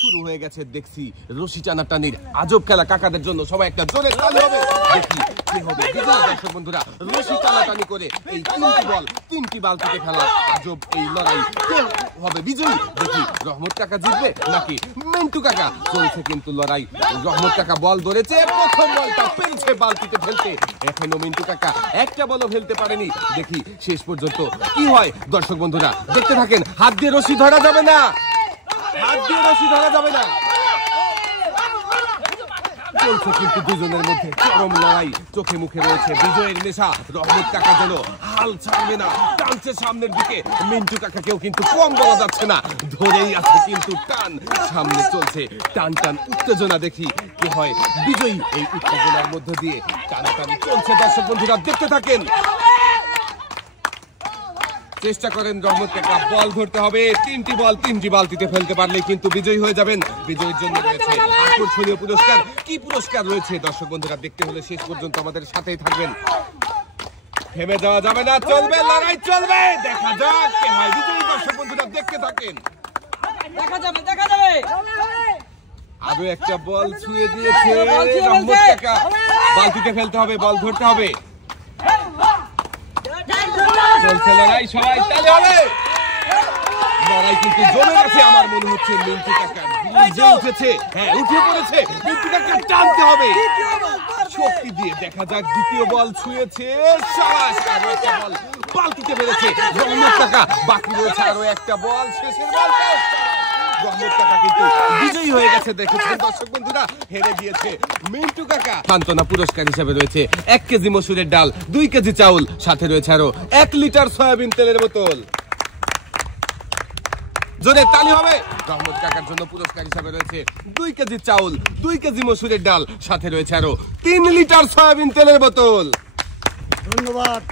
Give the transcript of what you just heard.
শুরু হয়ে গেছে দেখছি রশি টানাটানির আজব খেলা কাকাদের জন্য। সবাই একটা জোরে তালি হবে, দেখি কি হবে। দর্শক বন্ধুরা, রশি টানাটানি করে এই তিনটি বালতিতে ফেলা আজব এই লড়াই কে হবে বিজয়ী? দেখি রহমত কাকা জিতবে নাকি মিন্টু কাকা। চলছে কিন্তু লড়াই। রহমত কাকা বল ধরেছে, প্রথম বলটা পেরেছে বালতিতে ফেলতে। এখনো মিন্টু কাকা একটা বলও ফেলতে পারেনি। দেখি শেষ পর্যন্ত কি হয়। দর্শক বন্ধুরা দেখতে থাকেন। হাত দিয়ে রশি ধরা যাবে না, হাত দিয়ে রশি ধরা যাবে না। চলছে কিন্তু দুজনের মধ্যে চরম লড়াই। চোখে মুখে রয়েছে বিজয়ের নেশা। রহমত কাকা যেন হাল ছাড়বে না, টানছে সামনের দিকে। মিন্টু কাকাকেও কিন্তু কম বলা যাচ্ছে না, ধরেই আছে কিন্তু টান। সামনে চলছে টান টান উত্তেজনা। দেখি কি হয় বিজয়ী এই উত্তেজনার মধ্য দিয়ে। টানাটানি চলছে। দর্শক বন্ধুরা দেখতে থাকেন। চেষ্টা করেন রহমত কাকা, বল ধরতে হবে। তিনটি বালতিতে ফেলতে পারলে কিন্তু বিজয়ী হয়ে যাবেন। বিজয়ীর জন্য রয়েছে আকর্ষণীয় পুরস্কার। কি পুরস্কার রয়েছে দর্শক বন্ধুরা দেখতে হলে শেষ পর্যন্ত আমাদের সাথেই থাকবেন। থেমে যাওয়া যাবে না, চলবে লড়াই চলবে। দেখা যাক কে হয় বিজয়ী। দর্শক বন্ধুরা দেখতে থাকেন। দেখা যাবে। আরো একটা বল ছুঁয়ে দিয়েছে রহমত কাকা। বালতিতে ফেলতে হবে, বল ধরতে হবে। চলছে লড়াই, সবাই তালি হবে। লড়াই কিন্তু জমে গেছে। আমার মনে হচ্ছে মিন্টু কাকা উঠেছে, হ্যাঁ উঠে পড়েছে। মিন্টু কাকা টানতে হবে শক্তি দিয়ে। দেখা যাক দ্বিতীয় বল ছুঁয়েছে, আরো একটা বল বালতিতে ফেলেছে রহমত কাকা। বাকি রয়েছে আরো একটা বল, শেষের বল। রহমত কাকা কিন্তু বিজয়ী হয়ে গেছে। দেখেছেন দর্শক বন্ধুরা, হেরে গিয়েছে মিন্টু কাকা। সান্ত্বনা পুরস্কার হিসেবে রয়েছে 1 কেজি মসুরের ডাল, 2 কেজি চাউল, সাথে রয়েছে আরো 1 লিটার সয়াবিন তেলের বোতল। জোরে তালি হবে। রহমত কাকার জন্য পুরস্কার হিসেবে রয়েছে 2 কেজি চাউল, 2 কেজি মসুরের ডাল, সাথে রয়েছে আরো 3 লিটার সয়াবিন তেলের বোতল। ধন্যবাদ।